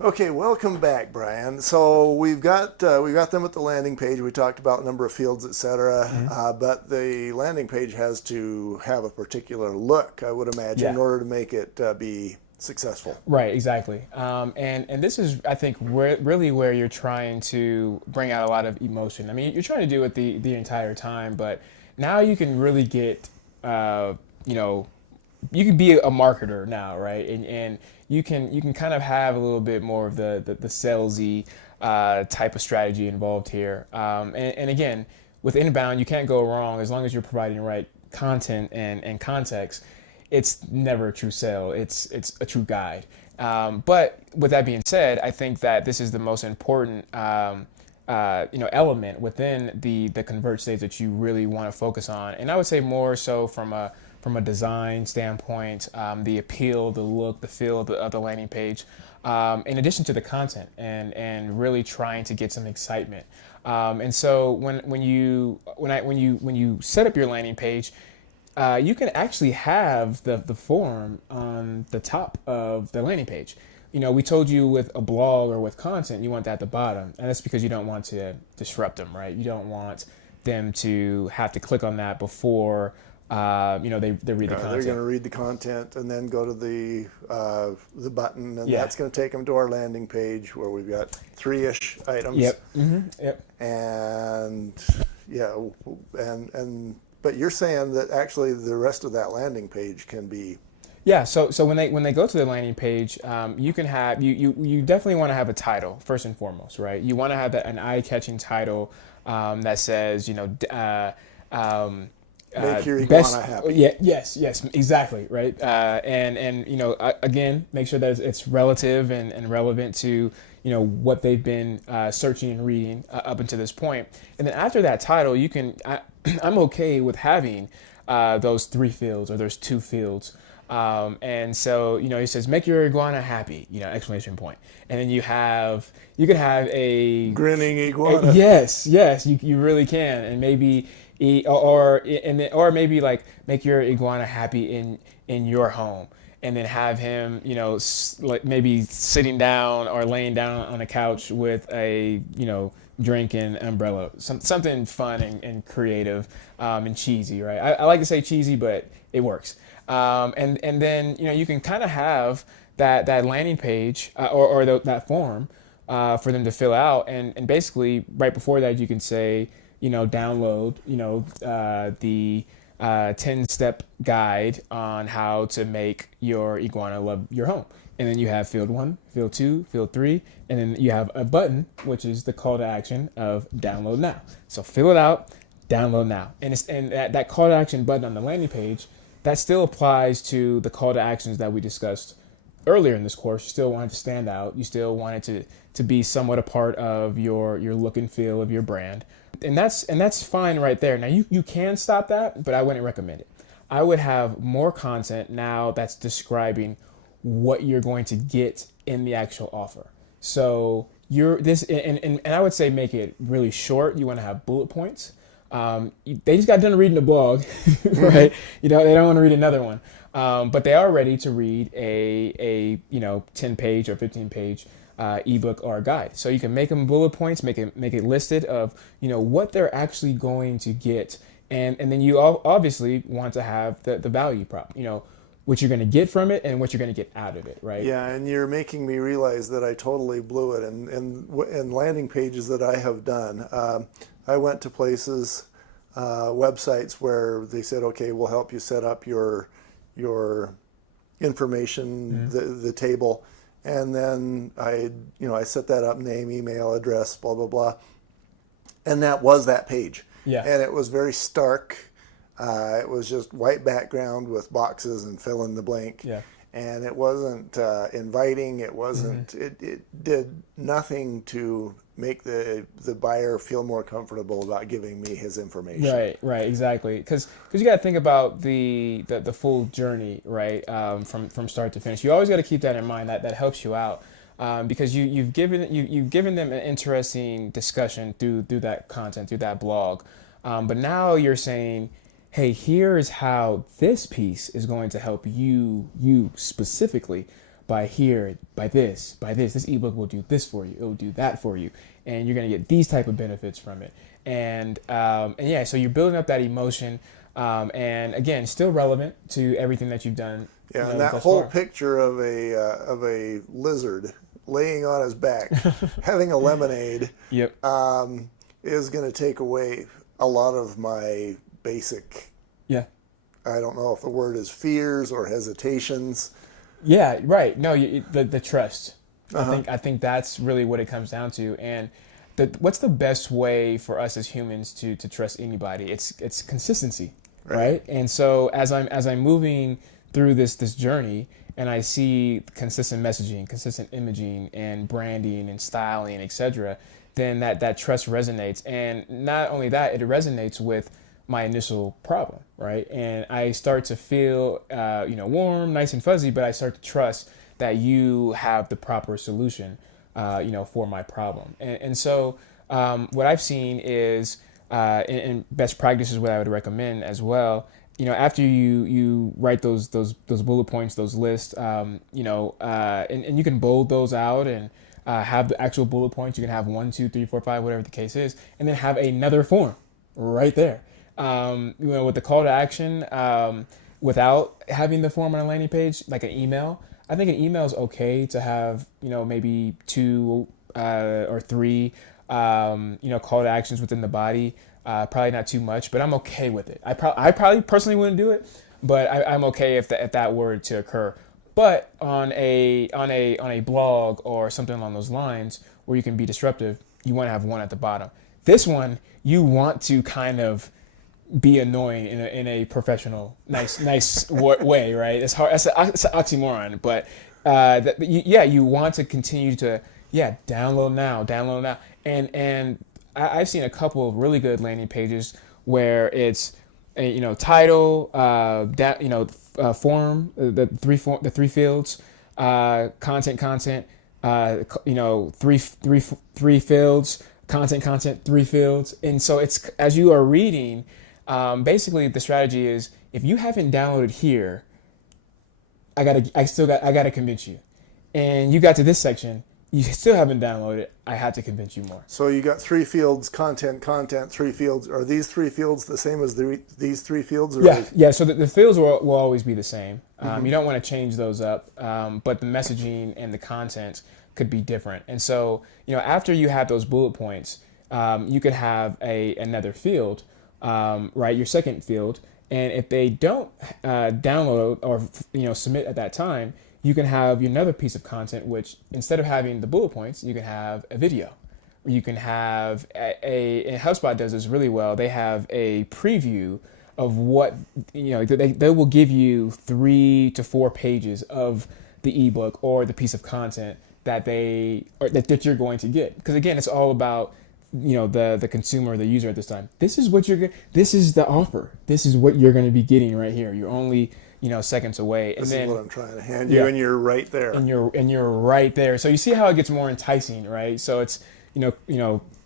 Okay, welcome back, Brian. So we've got them at the landing page. We talked about number of fields, etc. Hmm. But the landing page has to have a particular look, I would imagine, in Yeah. order to make it be successful. Right, exactly. And this is, I think, really where you're trying to bring out a lot of emotion. I mean, you're trying to do it the entire time, but now you can really get, you know, you can be a marketer now, right? And you can kind of have a little bit more of the salesy type of strategy involved here. And again, with inbound, you can't go wrong as long as you're providing the right content and context. It's never a true sale. It's a true guide. But with that being said, I think that this is the most important element within the convert stage that you really want to focus on. And I would say more so from a design standpoint, the appeal, the look, the feel of the landing page, in addition to the content and really trying to get some excitement. And so when you set up your landing page, you can actually have the form on the top of the landing page. We told you with a blog or with content, you want that at the bottom, and that's because you don't want to disrupt them, right? You don't want them to have to click on that before they read the They're going to content. read the content and then go to the button, and Yeah. that's going to take them to our landing page where we've got three-ish items, Yep. Hmm. Yep. and yeah, and but you're saying that actually the rest of that landing page can be. Yeah, so when they go to the landing page, you can have you definitely want to have a title first and foremost, right? You want to have an eye-catching title that says, Make your best. iguana happy. Yeah, yes, exactly, right. And again, make sure that it's relative and relevant to what they've been searching and reading up until this point. And then after that title, I'm okay with having those three fields or those two fields. And so, he says, make your iguana happy, exclamation point. And then you can have Grinning iguana. yes, you really can. And maybe, or maybe like make your iguana happy in your home. And then have him, like maybe sitting down or laying down on a couch with a, drink and umbrella, something fun and creative, and cheesy, right? I like to say cheesy, but it works. And then you can kind of have that landing page that form for them to fill out, and basically right before that you can say download the 10-step guide on how to make your iguana love your home. And then you have field one, field two, field three, and then you have a button, which is the call to action of download now. So fill it out, download now. And that call to action button on the landing page, that still applies to the call to actions that we discussed earlier in this course. You still want it to stand out. You still want it to be somewhat a part of your look and feel of your brand. And that's fine right there. Now you can stop that, but I wouldn't recommend it. I would have more content now that's describing what you're going to get in the actual offer. So you're this, and I would say make it really short. You want to have bullet points. They just got done reading the blog, right? They don't want to read another one, but they are ready to read a 10-page or 15-page ebook or guide. So you can make them bullet points, make it listed of what they're actually going to get, and then you obviously want to have the value prop. What you're going to get from it and what you're going to get out of it, right? Yeah, and you're making me realize that I totally blew it. And landing pages that I have done, I went to places, websites where they said, okay, we'll help you set up your information, the table, and then I set that up, name, email, address, blah blah blah, and that was that page. Yeah. And it was very stark. It was just white background with boxes and fill in the blank. Yeah. And it wasn't inviting. It wasn't. It did nothing to make the buyer feel more comfortable about giving me his information. Right, exactly. Because you got to think about the full journey, right? From start to finish. You always got to keep that in mind. That helps you out. Because you've given them an interesting discussion through that content, through that blog. But now you're saying, hey, here's how this piece is going to help you specifically by here, by this, by this. This ebook will do this for you. It will do that for you, and you're gonna get these type of benefits from it. And yeah, so you're building up that emotion, and again, still relevant to everything that you've done. Yeah, and that whole picture of a lizard laying on his back, having a lemonade, Yep. Is going to take away a lot of my basic. Yeah. I don't know if the word is fears or hesitations. Yeah. Right. No. The trust. I think that's really what it comes down to. And what's the best way for us as humans to trust anybody? It's consistency, right? And so as I'm moving through this journey, and I see consistent messaging, consistent imaging, and branding and styling, etc., then that trust resonates. And not only that, it resonates with my initial problem, right? And I start to feel, warm, nice and fuzzy, but I start to trust that you have the proper solution, for my problem. And so what I've seen is, in best practices, what I would recommend as well, after you write those bullet points, those lists, and you can bold those out and have the actual bullet points. You can have 1, 2, 3, 4, 5, whatever the case is, and then have another form right there. With the call to action, without having the form on a landing page, like an email. I think an email is okay to have, maybe 2 or 3, call to actions within the body. Probably not too much, but I'm okay with it. I probably personally wouldn't do it, but I'm okay if that were to occur. But on a blog or something along those lines where you can be disruptive, you want to have 1 at the bottom. This one, you want to kind of be annoying in a professional, nice way, right? It's hard. It's an oxymoron, but you want to continue to download now, and I've seen a couple of really good landing pages where it's title, form, the 3 fields, content, 3 fields, content, 3 fields, and so it's as you are reading. Basically, the strategy is if you haven't downloaded here, I gotta convince you, and you got to this section, you still haven't downloaded. I had to convince you more. So you got 3 fields: content, 3 fields. Are these 3 fields the same as these 3 fields? Or yeah. So the fields will always be the same. You don't want to change those up, but the messaging and the content could be different. And so after you have those bullet points, you could have another field. Right, your second field, and if they don't download or submit at that time, you can have another piece of content, which instead of having the bullet points, you can have a video. You can have and HubSpot does this really well. They have a preview of what they will give you 3 to 4 pages of the ebook or the piece of content that that you're going to get. Because again, it's all about the consumer, the user at this time. This is the offer. This is what you're going to be getting right here. You're only seconds away. This is what I'm trying to hand you, and you're right there. And you're right there. So you see how it gets more enticing, right? So it's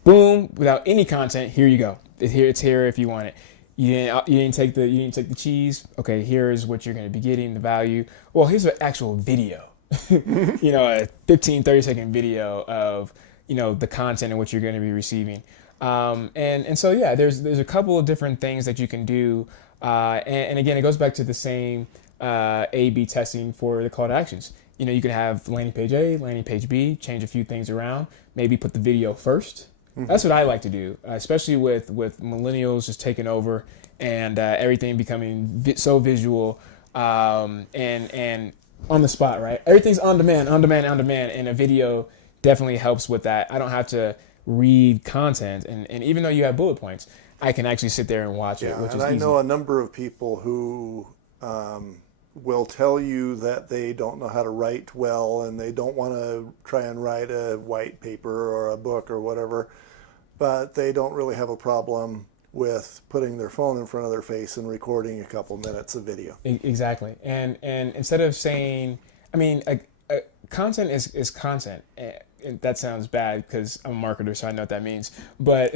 boom, without any content. Here you go. It's here if you want it. You didn't take the cheese. Okay, here's what you're going to be getting, the value. Well, here's an actual video. A 15-30-second video of the content and what you're going to be receiving. And so there's a couple of different things that you can do. And again, it goes back to the same A/B testing for the call to actions. You can have landing page A, landing page B, change a few things around, maybe put the video first. Mm-hmm. That's what I like to do, especially with millennials just taking over and everything becoming so visual and on the spot, right? Everything's on demand, and a video definitely helps with that. I don't have to read content, and even though you have bullet points, I can actually sit there and watch it, which is easy. And I know a number of people who will tell you that they don't know how to write well, and they don't want to try and write a white paper or a book or whatever, but they don't really have a problem with putting their phone in front of their face and recording a couple minutes of video. Exactly. And instead of saying, content is content. And that sounds bad because I'm a marketer, so I know what that means. But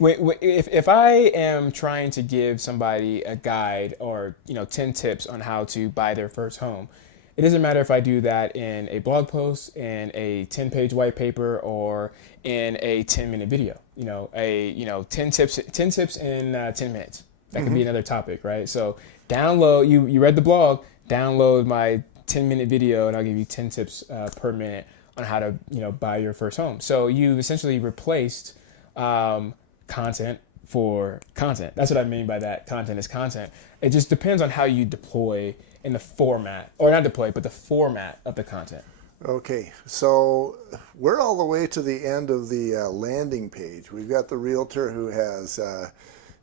if I am trying to give somebody a guide or 10 tips on how to buy their first home, it doesn't matter if I do that in a blog post, in a 10-page white paper, or in a 10-minute video. 10 tips in 10 minutes. That could be another topic, right? So download, you read the blog, download my 10-minute video, and I'll give you 10 tips per minute on how to buy your first home. So you've essentially replaced content for content. That's what I mean by that. Content is content. It just depends on how you deploy in the format, or not deploy, but the format of the content. Okay, so we're all the way to the end of the landing page. We've got the realtor who has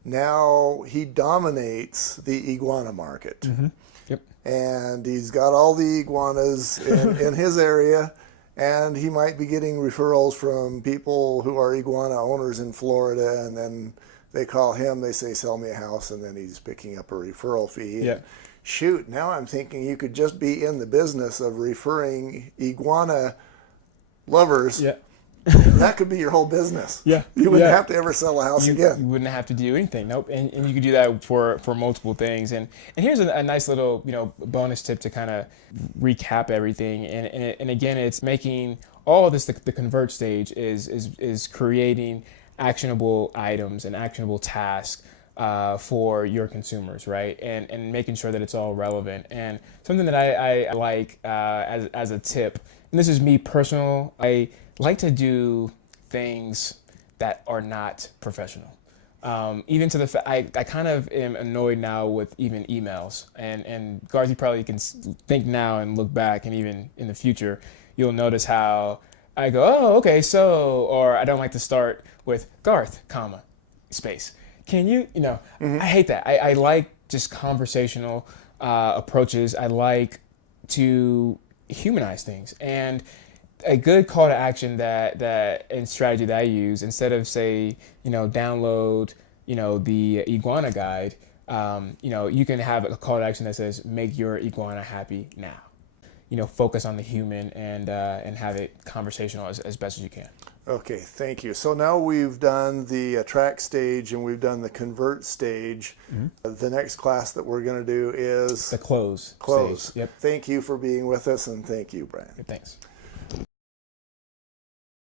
now he dominates the iguana market. Yep. And he's got all the iguanas in his area, and he might be getting referrals from people who are iguana owners in Florida, and then they call him, they say, sell me a house, and then he's picking up a referral fee. Yeah. And shoot, now I'm thinking you could just be in the business of referring iguana lovers. Yeah. That could be your whole business. Yeah. You wouldn't have to ever sell a house You again. wouldn't have to do anything. Nope. And you could do that for multiple things. And here's a nice little, bonus tip to kind of recap everything. And again, it's making all of this, the convert stage is creating actionable items and actionable tasks for your consumers, right? And making sure that it's all relevant. And something that I like as a tip, and this is me personal, I like to do things that are not professional. Even to the fact, I kind of am annoyed now with even emails. And Garth, you probably can think now and look back, and even in the future, you'll notice how I go, oh, okay, so, or I don't like to start with Garth, comma, space. Can you, I hate that. I like just conversational approaches. I like to humanize things. And a good call to action that and strategy that I use, instead of say, download, the iguana guide, you can have a call to action that says, make your iguana happy now. Focus on the human and have it conversational as best as you can. Okay, thank you. So now we've done the attract stage and we've done the convert stage. The next class that we're going to do is The close. close. Stage. Yep. Thank you for being with us, and thank you, Brian. Thanks.